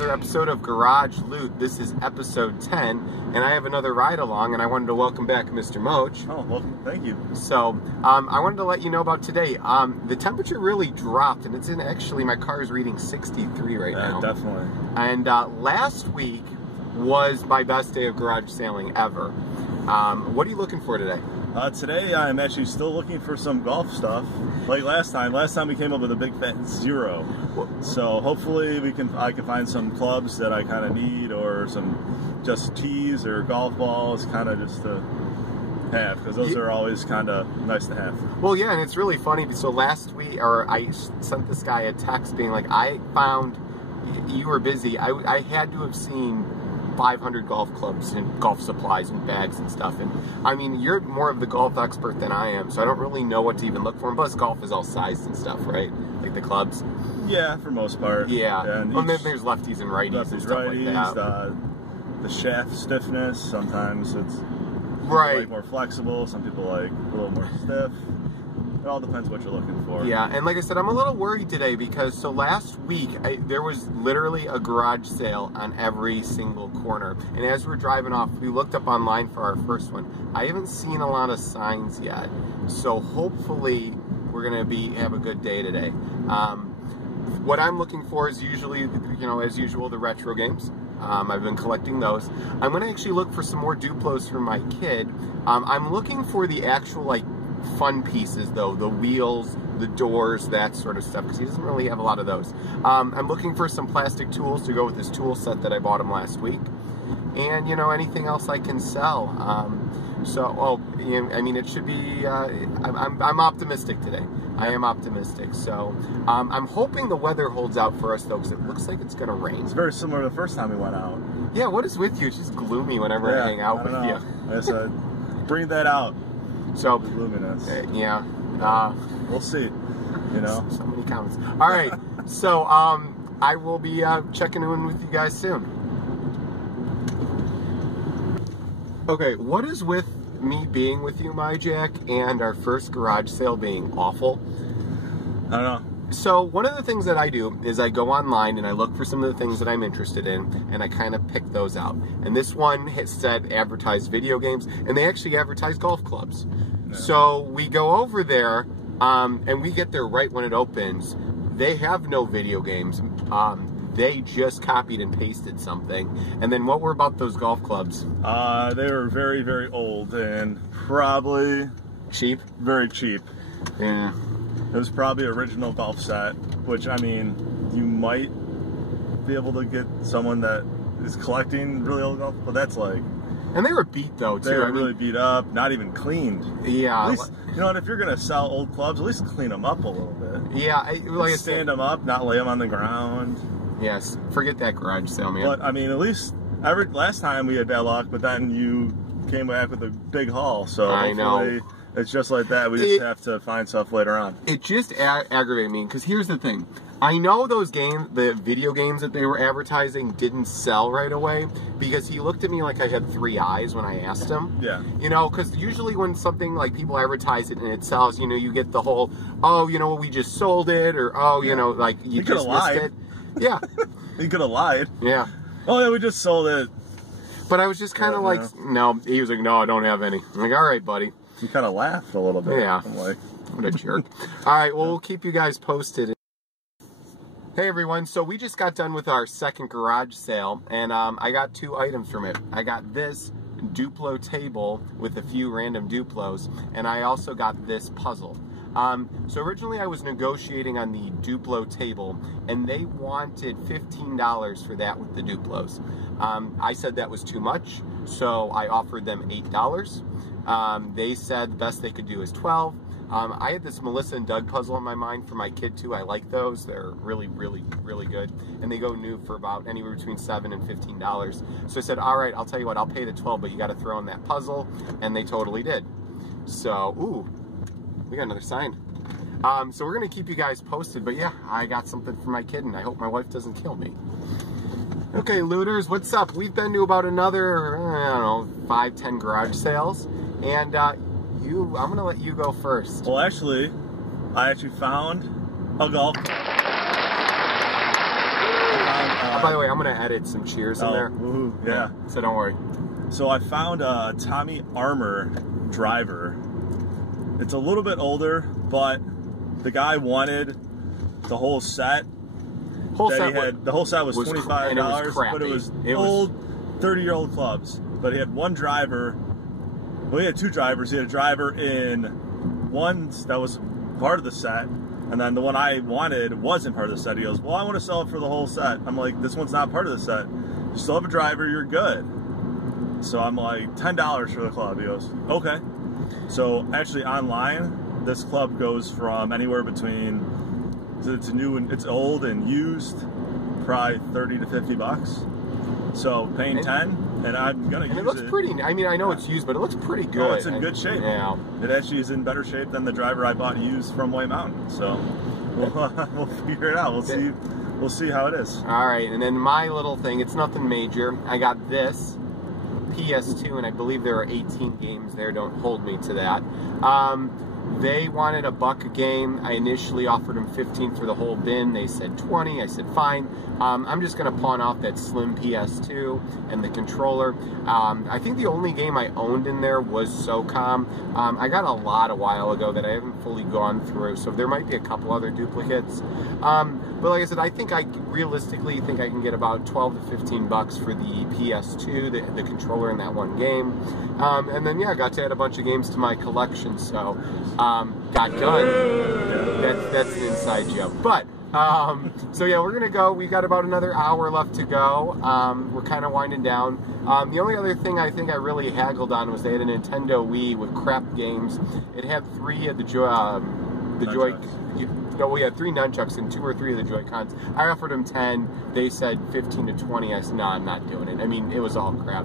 another episode of Garage Loot. This is episode 10, and I have another ride along, and I wanted to welcome back Mr. Moach. Oh, welcome. Thank you. So, I wanted to let you know about today. The temperature really dropped, and it's in, actually, my car is reading 63 right now. Definitely. And last week was my best day of garage sailing ever. What are you looking for today? Today I'm actually still looking for some golf stuff. Like last time we came up with a big fat 0. So hopefully I can find some clubs that I kind of need, or some just tees or golf balls, kind of just to have, because those are always kind of nice to have. Well, yeah, and it's really funny. So last week, I sent this guy a text being like, I found you were busy. I had to have seen 500 golf clubs and golf supplies and bags and stuff. And I mean, you're more of the golf expert than I am, so I don't really know what to even look for. And plus, golf is all sized and stuff, right? Like the clubs. Yeah, for most part. Yeah. And then there's lefties and righties and stuff like that. The shaft stiffness, sometimes it's right. Like more flexible. Some people like a little more stiff. It all depends what you're looking for. Yeah, and like I said, I'm a little worried today because last week there was literally a garage sale on every single corner. And as we're driving off, we looked up online for our first one. I haven't seen a lot of signs yet, so hopefully we're gonna have a good day today. What I'm looking for is usually, as usual, the retro games. I've been collecting those. I'm gonna actually look for some more Duplos for my kid. I'm looking for the actual fun pieces though, the wheels, the doors, that sort of stuff, because he doesn't really have a lot of those. I'm looking for some plastic tools to go with this tool set that I bought him last week, and anything else I can sell. I mean, it should be. I'm optimistic today. I am optimistic. So I'm hoping the weather holds out for us though, because it looks like it's gonna rain. It's very similar to the first time we went out. Yeah. What is with you? It's just gloomy whenever I hang out with you. I said, bring that out. So, luminous. Yeah. We'll see. So many comments. All right. So, I will be checking in with you guys soon. Okay, what is with me being with you, my Jack, and our first garage sale being awful? I don't know. So one of the things that I do is I go online and I look for some of the things that I'm interested in, and I kind of pick those out. And this one said advertised video games, and they actually advertise golf clubs. No. So we go over there, and we get there right when it opens. They have no video games. They just copied and pasted something. And then what were about those golf clubs? They were very, very old and probably... cheap? Very cheap. Yeah. It was probably original golf set, which, I mean, you might be able to get someone that is collecting really old golf, but that's like... And they were beat, though, too. They were really beat up, not even cleaned. Yeah. At least, what, if you're going to sell old clubs, at least clean them up a little bit. Yeah. Stand them up, not lay them on the ground. Yes. Forget that garage sale, man. But, I mean, at least, last time we had bad luck, but then you came back with a big haul, so I know. It's just like that. We just have to find stuff later on. It just aggravated me, because here's the thing. I know those games, the video games that they were advertising, didn't sell right away, because he looked at me like I had 3 eyes when I asked him. Yeah. Because usually when something like people advertise it and it sells, you get the whole, oh, we just sold it, or oh, like you just missed it. Yeah. He could have lied. Yeah. Oh, yeah, we just sold it. But I was just kind of like, no. He was like, no, I don't have any. I'm like, all right, buddy. He kind of laughed a little bit. Yeah. I'm like, what a jerk. All right, well, we'll keep you guys posted. Hey, everyone. So we just got done with our second garage sale, and I got 2 items from it. I got this Duplo table with a few random Duplos, and I also got this puzzle. So originally I was negotiating on the Duplo table, and they wanted $15 for that with the Duplos. I said that was too much, so I offered them $8. They said the best they could do is $12. I had this Melissa and Doug puzzle in my mind for my kid too. I like those. They're really, really, really good. And they go new for about anywhere between $7 and $15. So I said, all right, I'll tell you what, I'll pay the $12, but you got to throw in that puzzle. And they totally did. So, ooh, we got another sign. So we're going to keep you guys posted. But yeah, I got something for my kid, and I hope my wife doesn't kill me. Okay, looters, what's up? We've been to about another, I don't know, 5-10 garage sales. And I'm going to let you go first. Well, actually, I found a golf club. By the way, I'm going to edit some cheers in there. Woohoo, yeah. So don't worry. So I found a Tommy Armour driver. It's a little bit older, but the guy wanted the whole set. The whole set was $25, but it was old 30-year-old clubs. But he had one driver. Well, he had two drivers. He had a driver in one that was part of the set, and then the one I wanted wasn't part of the set. He goes, well, I want to sell it for the whole set. I'm like, this one's not part of the set. You still have a driver, you're good. So I'm like, $10 for the club. He goes, okay. So actually online, this club goes from anywhere between, it's new and it's old and used, probably 30 to 50 bucks. So paying 10, and I'm gonna use it. It looks pretty. I mean, I know it's used, but it looks pretty good. Yeah, it's in good shape. Yeah. It actually is in better shape than the driver I bought used from White Mountain. So we'll figure it out. We'll see how it is. All right, and then my little thing. It's nothing major. I got this PS2, and I believe there are 18 games there. Don't hold me to that. They wanted $1 a game. I initially offered them 15 for the whole bin. They said 20. I said fine. I'm just going to pawn off that slim PS2 and the controller. I think the only game I owned in there was SOCOM. I got a lot a while ago that I haven't fully gone through, so there might be a couple other duplicates. But like I said, I realistically think I can get about 12 to 15 bucks for the PS2, the controller in that one game. And then, yeah, I got to add a bunch of games to my collection, so got done. That's an inside joke. But, so yeah, we're going to go. We've got about another hour left to go. We're kind of winding down. The only other thing I think I really haggled on was they had a Nintendo Wii with crap games. It had 3 of we had 3 nunchucks and 2 or 3 of the Joy-Cons. I offered them 10. They said 15 to 20. I said, no, I'm not doing it. I mean, it was all crap.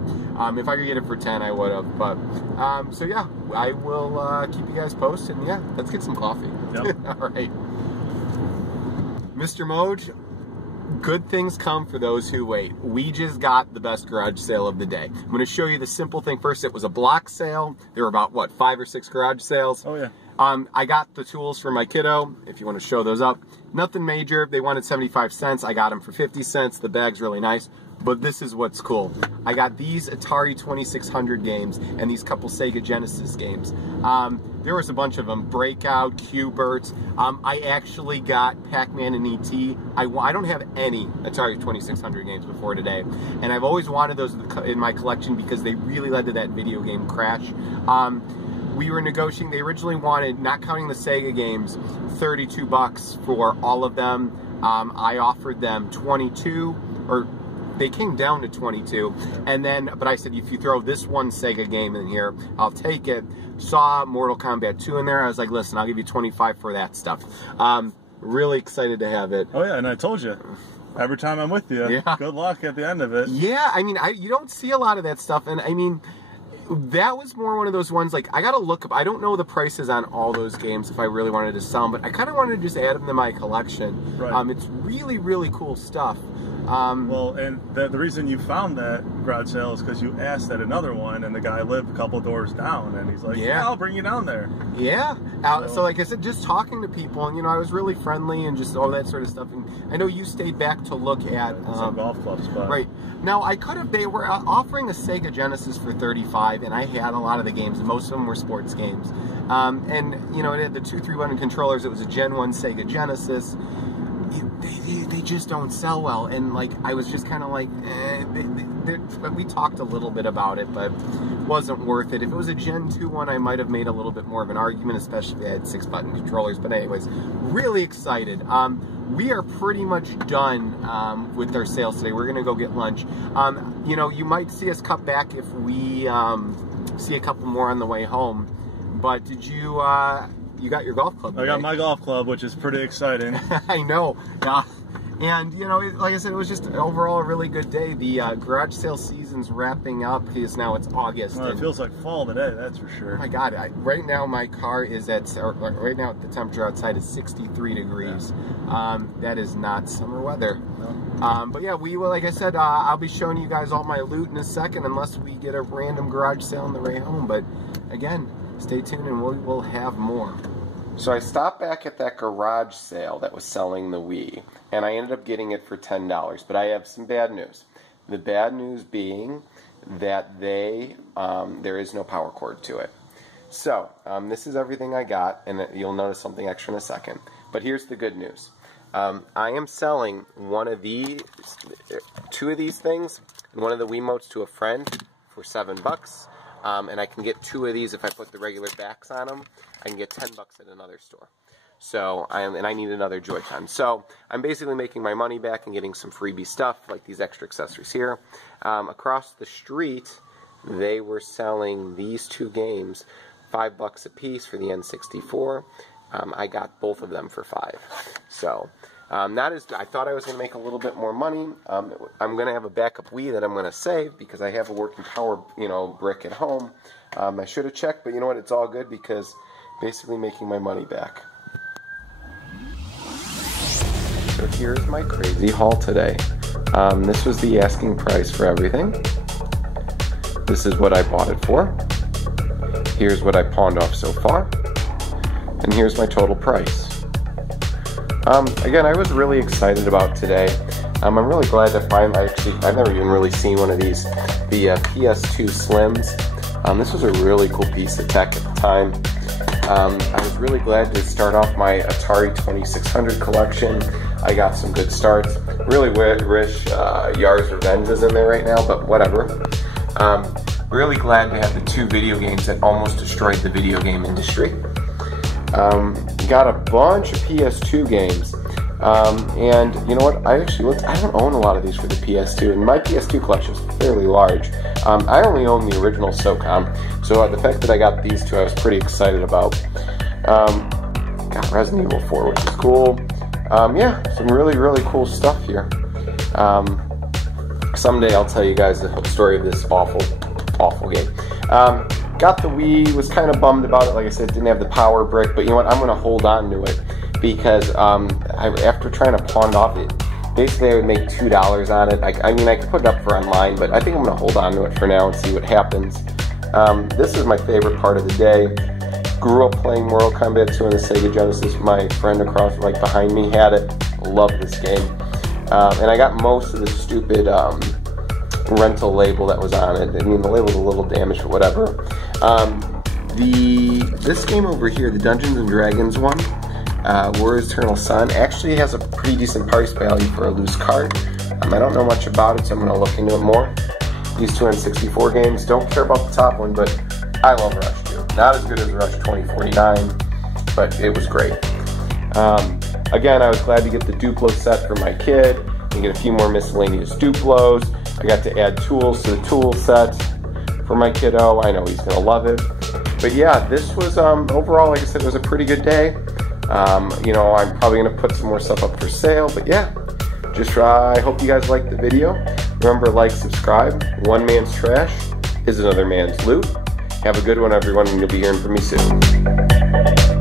If I could get it for 10, I would have. But, so yeah, I will keep you guys posted. And yeah, let's get some coffee. Yep. All right. Mr. Moj, good things come for those who wait. We just got the best garage sale of the day. I'm going to show you the simple thing first. It was a block sale. There were about, what, 5 or 6 garage sales? Oh, yeah. I got the tools for my kiddo, if you want to show those up. Nothing major. They wanted 75 cents. I got them for 50 cents. The bag's really nice. But this is what's cool. I got these Atari 2600 games and these couple Sega Genesis games. There was a bunch of them. Breakout, Q-Bert. I actually got Pac-Man and E.T. I don't have any Atari 2600 games before today. And I've always wanted those in my collection because they really led to that video game crash. We were negotiating. They originally wanted, not counting the Sega games, 32 bucks for all of them. I offered them 22, or they came down to 22. And then, but I said, if you throw this one Sega game in here, I'll take it. Saw Mortal Kombat 2 in there. I was like, listen, I'll give you 25 for that stuff. Really excited to have it. Oh yeah, and I told you. Every time I'm with you, yeah. Good luck at the end of it. Yeah, I mean, you don't see a lot of that stuff, and I mean, that was more one of those ones, like, I gotta look up, I don't know the prices on all those games if I really wanted to sell them, but I kind of wanted to just add them to my collection. Right. It's really, really cool stuff. Well, and the reason you found that garage sale is because you asked at another one, and the guy lived a couple doors down, and he's like, yeah, I'll bring you down there. Yeah. So like I said, just talking to people, and, you know, I was really friendly and just all that sort of stuff. And I know you stayed back to look at some golf clubs. Right. Now, I could have, they were offering a Sega Genesis for 35, and I had a lot of the games, and most of them were sports games. And, you know, it had the 2-3-1 controllers. It was a Gen 1 Sega Genesis. They just don't sell well, and like I was just kind of like, we talked a little bit about it, but wasn't worth it. If it was a Gen 2 one, I might have made a little bit more of an argument, especially if I had 6-button controllers. But anyways, really excited. We are pretty much done with our sales today. We're gonna go get lunch. You know, you might see us cut back if we see a couple more on the way home. But did you? You got your golf club today. I got my golf club, which is pretty exciting. I know. And, you know, like I said, it was just overall a really good day. The garage sale season's wrapping up because now it's August. Well, it feels like fall today, that's for sure. Oh my God. Right now my car is right now the temperature outside is 63 degrees. Yeah. That is not summer weather. No. But yeah, we will, like I said, I'll be showing you guys all my loot in a second unless we get a random garage sale on the way home. But again, stay tuned and we will have more. So I stopped back at that garage sale that was selling the Wii, and I ended up getting it for $10. But I have some bad news. The bad news being that there is no power cord to it. So this is everything I got, and you'll notice something extra in a second. But here's the good news. I am selling two of these things, and one of the Wiimotes to a friend for $7. And I can get two of these if I put the regular backs on them. I can get $10 at another store. So and I need another Joy-Con. So I'm basically making my money back and getting some freebie stuff like these extra accessories here. Across the street, they were selling these two games $5 a piece for the N64. I got both of them for $5. So I thought I was going to make a little bit more money. I'm going to have a backup Wii that I'm going to save because I have a working power, brick at home. I should have checked, but you know what? It's all good because basically making my money back. So here's my crazy haul today. This was the asking price for everything. This is what I bought it for. Here's what I pawned off so far. And here's my total price. Again, I was really excited about today. I'm really glad to find, I've never even really seen one of these, the PS2 Slims. This was a really cool piece of tech at the time. I was really glad to start off my Atari 2600 collection. I got some good starts. Really wish Yar's Revenge is in there right now, but whatever. Really glad to have the two video games that almost destroyed the video game industry. Got a bunch of PS2 games, and you know what, I don't own a lot of these for the PS2, and my PS2 collection is fairly large. I only own the original SOCOM, so the fact that I got these two I was pretty excited about. Got Resident Evil 4, which is cool. Yeah, some really, really cool stuff here. Someday I'll tell you guys the whole story of this awful game. Got the Wii, was kind of bummed about it. Like I said, didn't have the power brick, but you know what, I'm going to hold on to it because after trying to pawn off it, basically I would make $2 on it. I mean, I could put it up for online, but I think I'm going to hold on to it for now and see what happens. This is my favorite part of the day. Grew up playing Mortal Kombat 2 on the Sega Genesis. My friend across, behind me, had it. Loved this game. And I got most of the stupid rental label that was on it. I mean, the label's a little damaged, but whatever. This game over here, the Dungeons and Dragons one, War Eternal Sun, actually has a pretty decent price value for a loose card. I don't know much about it, so I'm going to look into it more. These two N64 games, don't care about the top one, but I love Rush 2. Not as good as Rush 2049, but it was great. Again, I was glad to get the Duplo set for my kid and get a few more miscellaneous Duplos. I got to add tools to the tool set for my kiddo. I know he's going to love it. But yeah, this was, overall, like I said, it was a pretty good day. I'm probably going to put some more stuff up for sale. But yeah, I hope you guys liked the video. Remember, like, subscribe. One man's trash is another man's loot. Have a good one, everyone, and you'll be hearing from me soon.